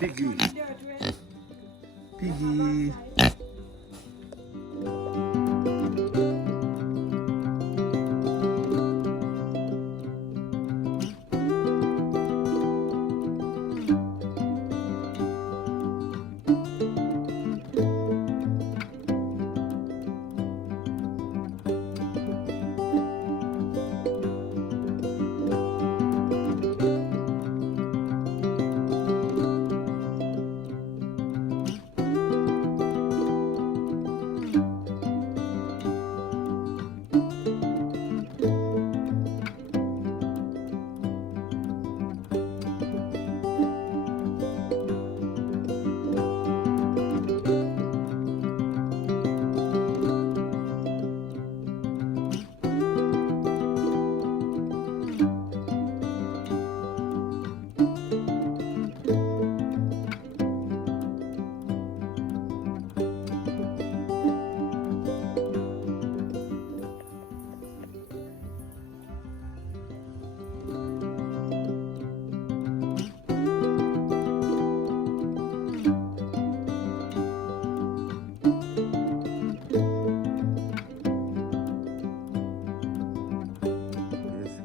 Piggy. Piggy.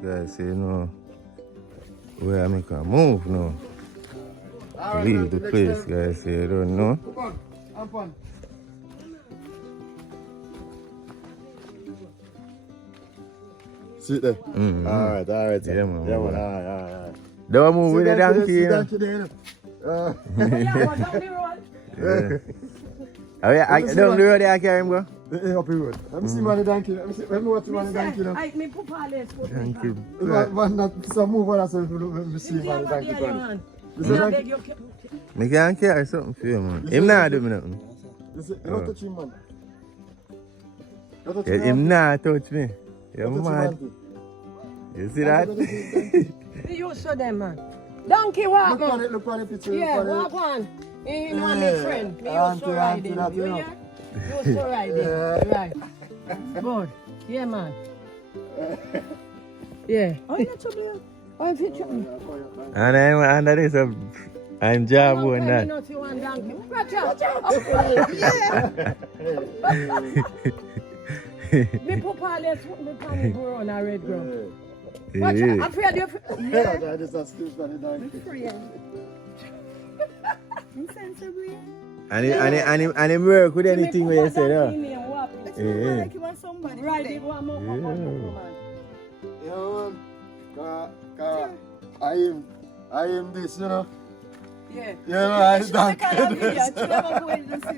Guys, you know, where I make a move now. Leave the place, guys. You don't know. Sit there. Alright. Yeah, man. Yeah, man. Alright. Don't move with the donkey. You know. Down the road, I carry him go. Up the road. Let me see man the donkey. Let me watch man the donkey now. Me put all this. Donkey. Man, that some move on us. Let me see man the donkey. Me can't carry something for you, man. Him not do me nothing. Don't touch him, man. Him not touch me. You're mad. You see that? You show them, man. Donkey walk, man. Look on the picture. Yeah, walk on. He know my friend. Me used to ride him. You hear? You used to ride him. Right. Good. Yeah, man. Yeah. Oh, you're not trouble. Oh, if you're trouble. And I'm under this, I'm Jabu and that. Not you want donkey. Watch out. Me put all this. Me pan go on a red ground. Watch out. I'm afraid you. Yeah, that is a stiff man the donkey. And him work with anything where you say, no? Yeah. Right, they go and move Yeah, man. I am this, you know. Yeah. Yeah, man, it's donkey.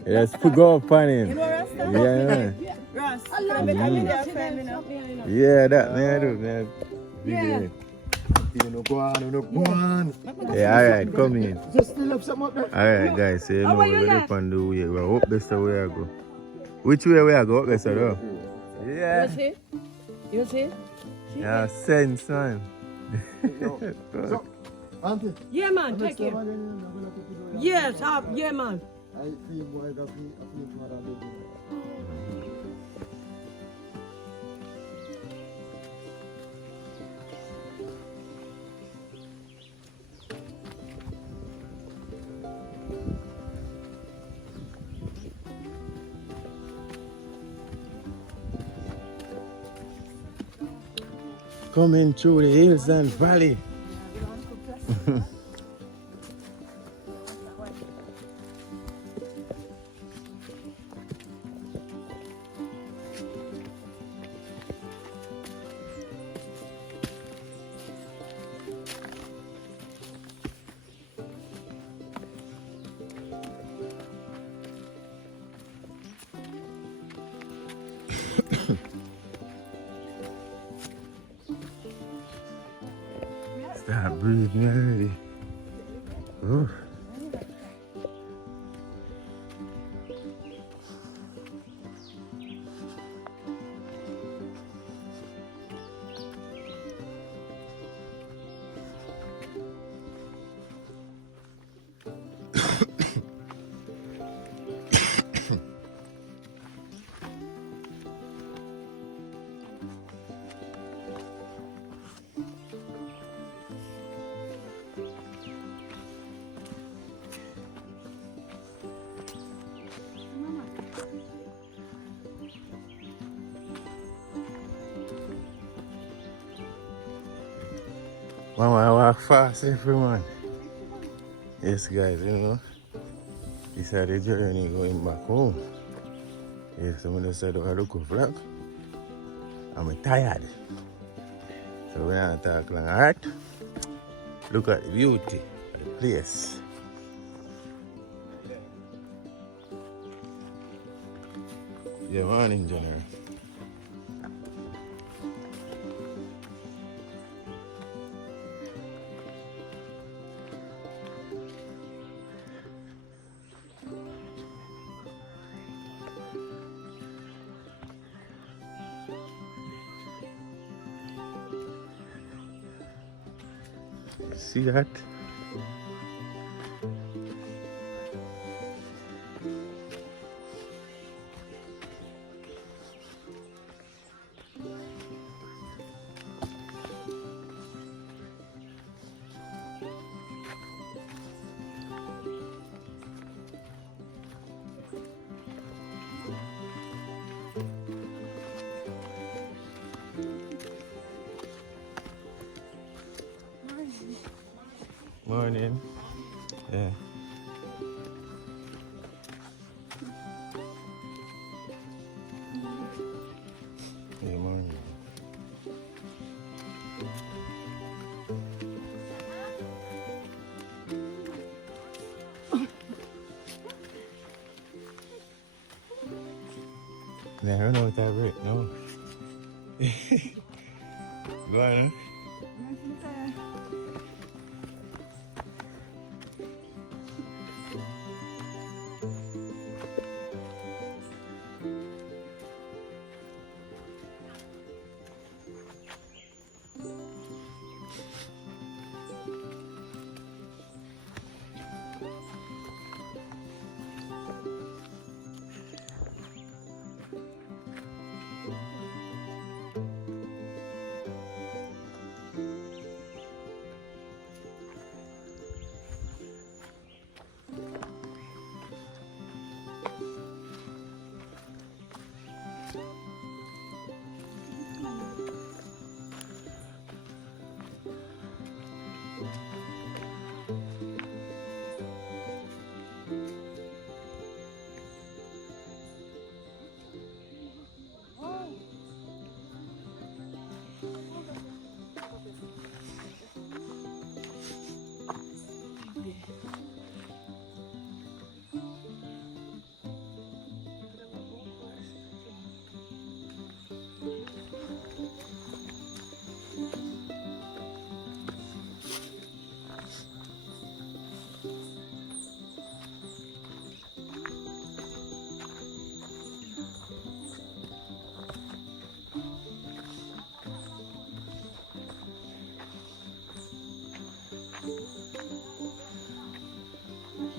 Yes, put go up on him. You know Rasta? Yeah, man. Ras, I love it. Yeah, that man do, man. Yeah. You know, go on. Yeah, alright, come in. Just fill up some up there. Alright, guys, so you know we're up on the way. We're up this the way I go. Which way we are go? Up this though? Yeah. You see? Yeah, sense, man. So, Auntie. Yeah, man, take it. Yes, yeah, man. I feel boy that we Coming through the hills and valley. Start breathing already. Oh. Mama, I walk fast every man. Yes, guys, you know, this is the journey going back home. Yes, I'm going to say, look at vlog. I'm tired. So we're not talk long, alright? Look at the beauty of the place. Yeah, morning, General. See that? Morning. Yeah. Yeah, morning. Yeah, I don't know what that break, no. Go on.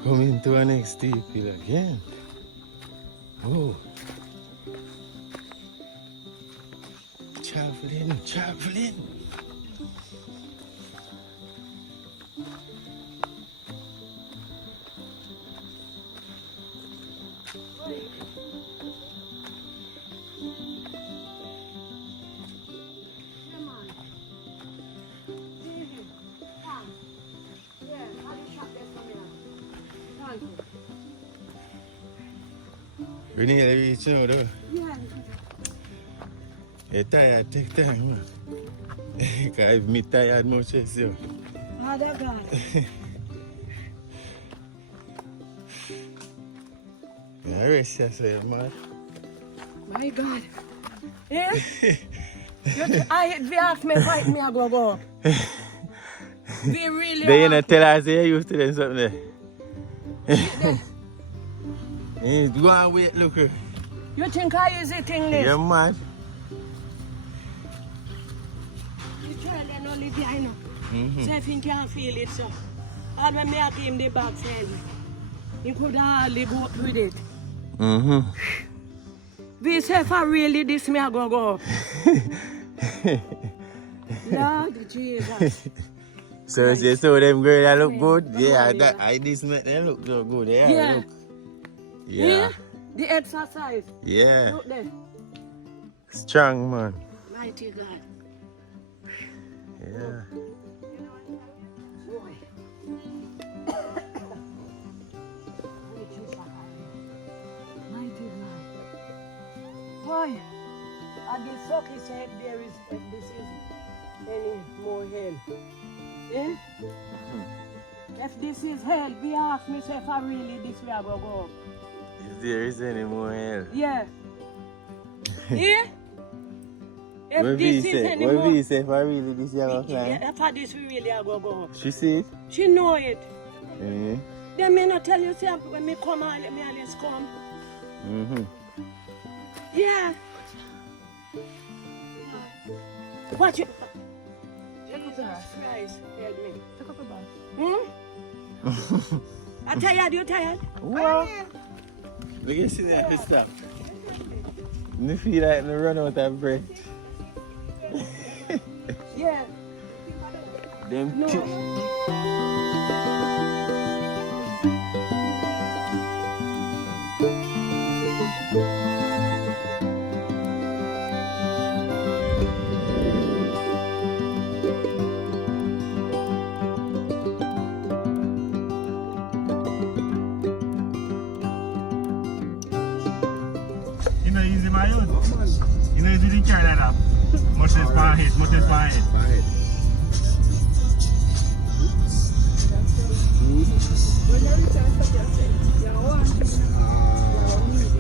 Coming to our next steep hill again. Oh. Traveling, traveling. We need to reach now though. Yeah. You're tired, take time, man. Because if me tired much as you. Father God. Yeah, rest yourself, man. My God. Yeah? If you ask me fight me, I go. They really They are. ain't tell us they used to them something there. Go and wait, look. You think I is eating this? Yeah, man. The children only behind you. Mm-hmm. So if you can't feel it, so. And when me I came the back friend, you could hardly go up with it. Mm-hmm. We say if I really this me I go. Lord Jesus. So you saw them girl that look good? Yeah, that this make them look so good. Yeah, Yeah. look. Yeah. Yeah. The exercise. Yeah. Look there. Strong man. Mighty God. Yeah. You know Boy, I did suck his head there is if this is any more hell. Eh? If this is hell, be ask me if I really this way I go up. If there is any more hell. Yeah. Yeah? If What this we is say? any What more, we say? If I really this year go fly? yeah, if I this we really I go up. She see it? She know it. Eh? They may not tell you say when me come and let me always come. Mm-hmm. Yeah. Watch it. Jesus Christ, help me. Pick up a bag. Hmm? I'm tired, you tired? What? Look at see that stuff. Me feel like me run out of breath. Yeah. Them No. You know, easy my youth. You know, easy to carry that up. Much less per head, much less per head.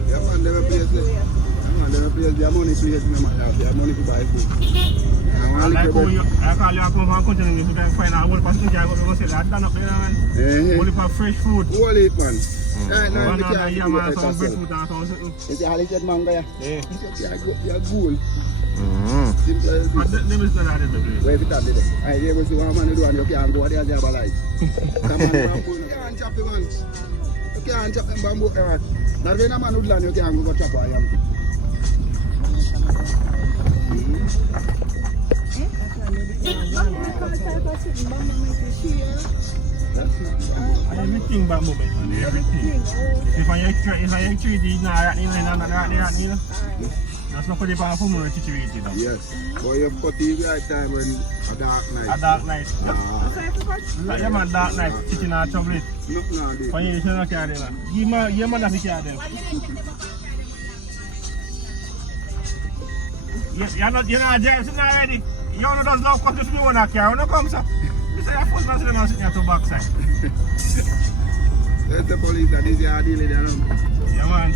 Yeah, man, they replace it. Yeah, man, they replace their money to hit me, man. Their money to buy food. I like how you, I call you come from country, if you can find a whole person can go sell that done up there, man. Only for fresh food. Whole heap, man. Right now, One you of the can't year, do man, it some yourself. breadfruit and something. It's a halibut mango, yeah. Yeah. You're cool. Mm-hmm. Simple as But this. them is not that the Where if it happened, I able to see what man do and you can't go there, they're alive. Come on, bamboo. You can't chop it, man. You can't chop them bamboo, man. Now when a man would land, you can't go chop I am. Everything bamboo, man. Everything. If I tree, it's not right, you know. That's not for the power for more situated. Yes. But you cut it right time when a dark night. A dark night. Yeah, man, dark night, chicken and chocolate. Nothing on this. For you, you don't care them. Give man that care them. You're not driving already. You don't just love come to me one car. You don't come, sir. You say your first man sitting sitting at the backside. That's the police that is your dealing there. Yeah, man.